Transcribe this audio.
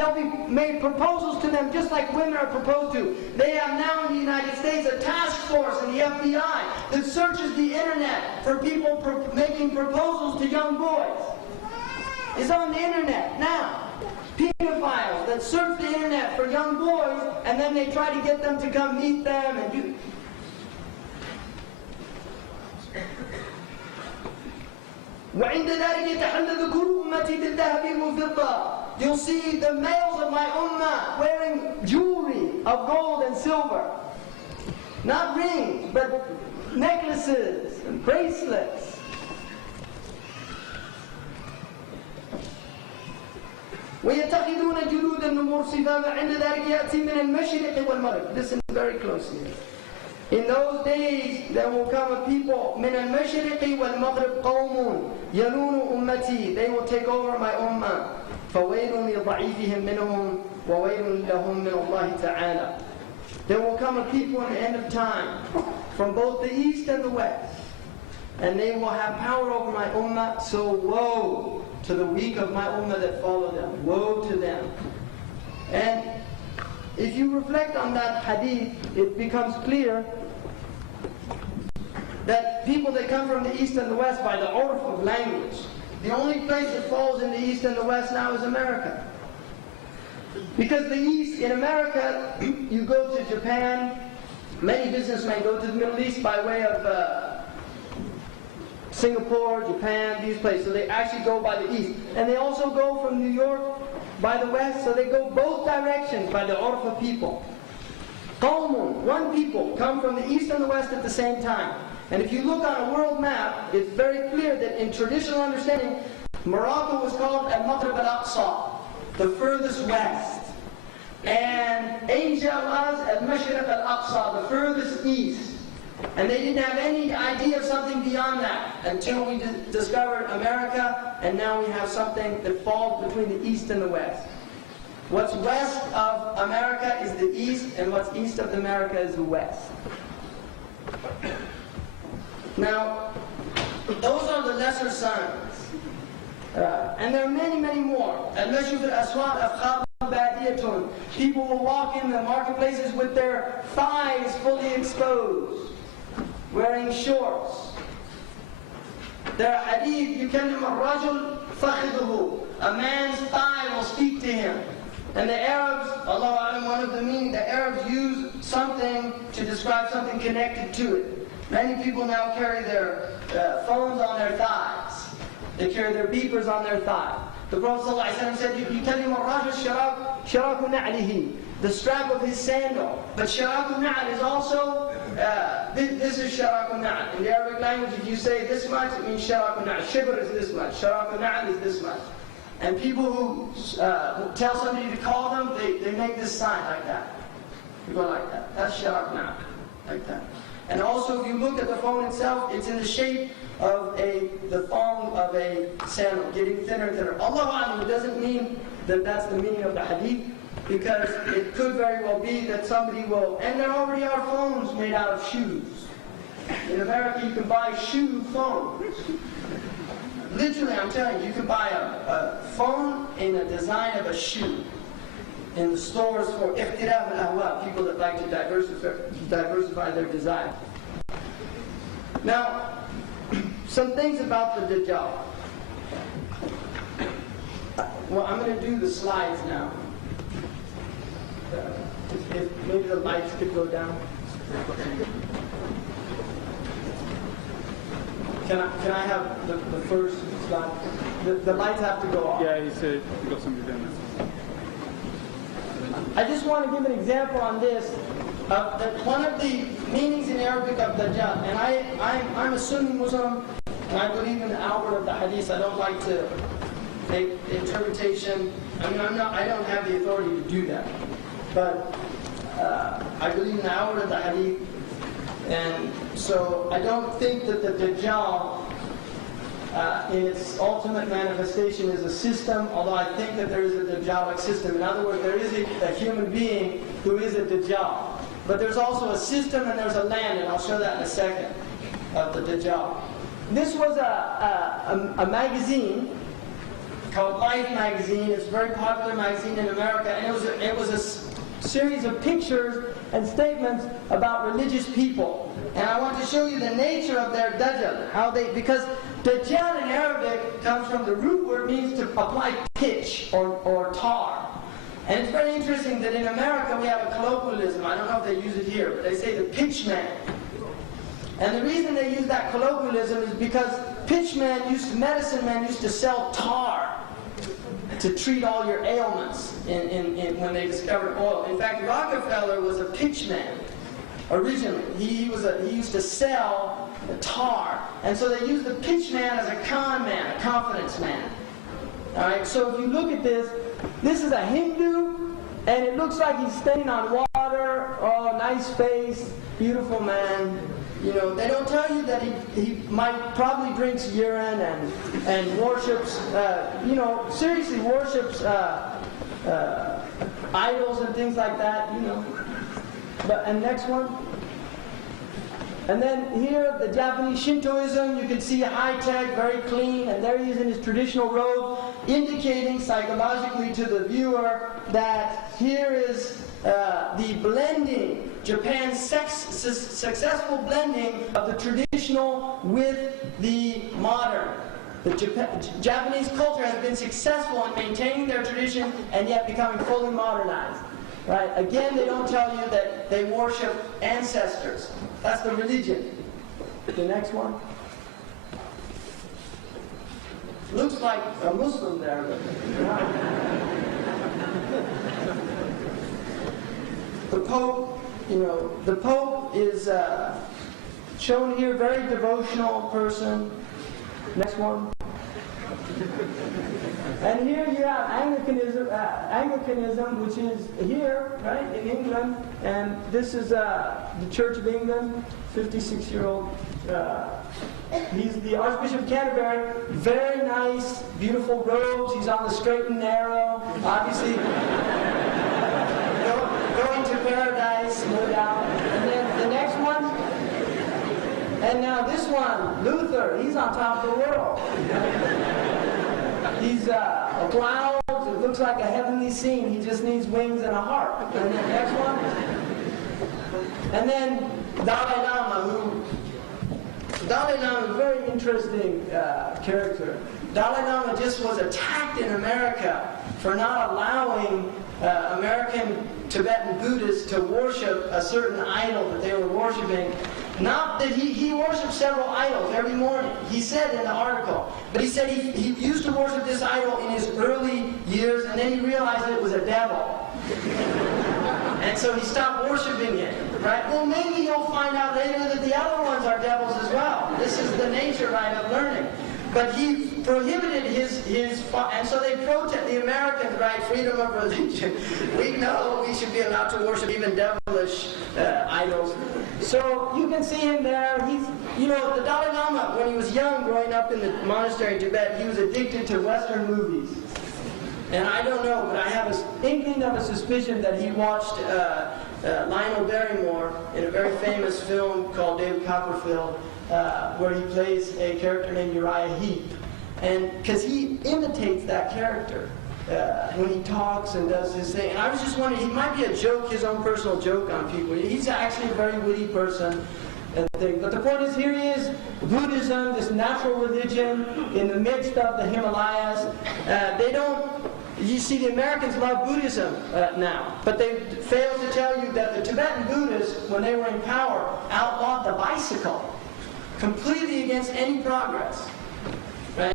they'll be made proposals to them just like women are proposed to. They have now in the United States a task force in the FBI that searches the internet for people making proposals to young boys. It's on the internet now. Pedophiles that search the internet for young boys, and then they try to get them to come meet them and do. وعند ذلك يتحلى ذكور أمتي بالذهب والفضة. You'll see the males of my ummah wearing jewelry of gold and silver. Not rings, but necklaces and bracelets. ويتخذون جلود النمور صفافا عند ذلك يأتي من المشرق والمغرب. Listen very closely. In those days there will come a people من المشرق والمغرب قوم يلون أمتي. They will take over my ummah. فويل لضعيفهم منهم وويل لهم من الله تعالى. There will come a people in the end of time from both the east and the west, and they will have power over my ummah. So woe to the weak of my ummah that follow them. Woe to them. And if you reflect on that hadith, it becomes clear that people that come from the east and the west by the urf of language, the only place that falls in the east and the west now is America. Because the east, in America, you go to Japan, many businessmen go to the Middle East by way of Singapore, Japan, these places. So they actually go by the east. And they also go from New York by the west, so they go both directions by the urf of people. Qawmun, one people, come from the east and the west at the same time. And if you look on a world map, it's very clear that in traditional understanding, Morocco was called Al-Maghrib Al-Aqsa, the furthest west. And Asia was Al-Mashriq Al-Aqsa, the furthest east. And they didn't have any idea of something beyond that until we discovered America, and now we have something that falls between the east and the west. What's west of America is the east, and what's east of America is the west. Now, those are the lesser signs. And there are many, many more. People will walk in the marketplaces with their thighs fully exposed, wearing shorts. There are hadith, يُكَلِّمَ الرَّجُلْ فَخِذُهُ. A man's thigh will speak to him. And the Arabs, Allahu A'lam, one of the meaning, the Arabs use something to describe something connected to it. Many people now carry their phones on their thighs. They carry their beepers on their thigh. The Prophet ﷺ said, يُكَلِّمُ الرَّجُلْ شَرَاكُ نَعْلِهِ, the strap of his sandal. But sharaku na'al is also, this is sharaku na'al. In the Arabic language, if you say this much, it means sharaku na'al. Shibr is this much. Sharaku na'al is this much. And people who tell somebody to call them, they make this sign like that. You go like that. That's sharaku na'al. Like that. And also, if you look at the phone itself, it's in the shape of the thong of a sandal, getting thinner and thinner. Allahu A'lam, it doesn't mean that that's the meaning of the hadith, because it could very well be that somebody will, and there already are phones made out of shoes. In America, you can buy shoe phones. Literally, I'm telling you can buy a phone in the design of a shoe. In the stores for ikhtiraf al-ahwa, people that like to diversify their design. Now, some things about the Dajjal. Well, I'm going to do the slides now. If maybe the lights could go down. Can I have the first slide? The lights have to go off. Yeah, he said he got somebody down there. I just want to give an example on this. That one of the meanings in Arabic of Dajjal, and I'm a Sunni Muslim, and I believe in the outward of the hadith. I don't like to make interpretation. I mean, I don't have the authority to do that. But I believe in the outward of the hadith, and so I don't think that the Dajjal, in its ultimate manifestation, is a system, although I think that there is a Dajjalic system. In other words, there is a human being who is a Dajjal. But there's also a system and there's a land, and I'll show that in a second, of the Dajjal. This was a magazine called Life magazine. It's a very popular magazine in America, and it was a series of pictures and statements about religious people. And I want to show you the nature of their Dajjal, because Dajjal in Arabic comes from the root word means to apply pitch or tar. And it's very interesting that in America we have a colloquialism. I don't know if they use it here, but they say the pitchman. And the reason they use that colloquialism is because medicine men used to sell tar to treat all your ailments when they discovered oil. In fact, Rockefeller was a pitchman originally. He used to sell tar. And so they used the pitchman as a con man, a confidence man. Alright, so if you look at this is a Hindu, and it looks like he's standing on water. Oh, nice face, beautiful man. You know, they don't tell you that he probably drinks urine and worships, seriously worships idols and things like that, you know. And next one. And then here, the Japanese Shintoism, you can see high-tech, very clean, and there he is in his traditional robe, indicating psychologically to the viewer that here is the blending, Japan's successful blending of the traditional with the modern. The Japanese culture has been successful in maintaining their tradition and yet becoming fully modernized. Right? Again, they don't tell you that they worship ancestors. That's the religion. The next one. Looks like a Muslim there. The Pope, the Pope is shown here, very devotional person. Next one. And here you have Anglicanism, which is here, right, in England. And this is the Church of England, 56-year-old. He's the Archbishop of Canterbury. Very nice, beautiful robes. He's on the straight and narrow. Obviously, going to paradise, no doubt. And then the next one. And now this one, Luther. He's on top of the world. He's a cloud. It looks like a heavenly scene. He just needs wings and a harp. And then next one. And then Dalai Lama, Dalai Lama is a very interesting character. Dalai Lama just was attacked in America for not allowing American Tibetan Buddhists to worship a certain idol that they were worshiping. Not that he worshipped several idols every morning. He said in the article. But he said he used to worship this idol in his early years, and then he realized that it was a devil. And so he stopped worshiping it. Right? Well, maybe you'll find out later that the other ones are devils as well. This is the nature, right, of learning. But he prohibited his and so they protest, the Americans, right, freedom of religion. We know we should be allowed to worship even devilish idols. So you can see him there. He's, the Dalai Lama, when he was young, growing up in the monastery in Tibet, he was addicted to Western movies. And I don't know, but I have an inkling of a suspicion that he watched Lionel Barrymore in a very famous film called David Copperfield, where he plays a character named Uriah Heep. And because he imitates that character when he talks and does his thing. And I was just wondering, he might be a joke, his own personal joke on people. He's actually a very witty person. But the point is, here he is, Buddhism, this natural religion in the midst of the Himalayas. You see, the Americans love Buddhism now, but they fail to tell you that the Tibetan Buddhists, when they were in power, outlawed the bicycle, completely against any progress.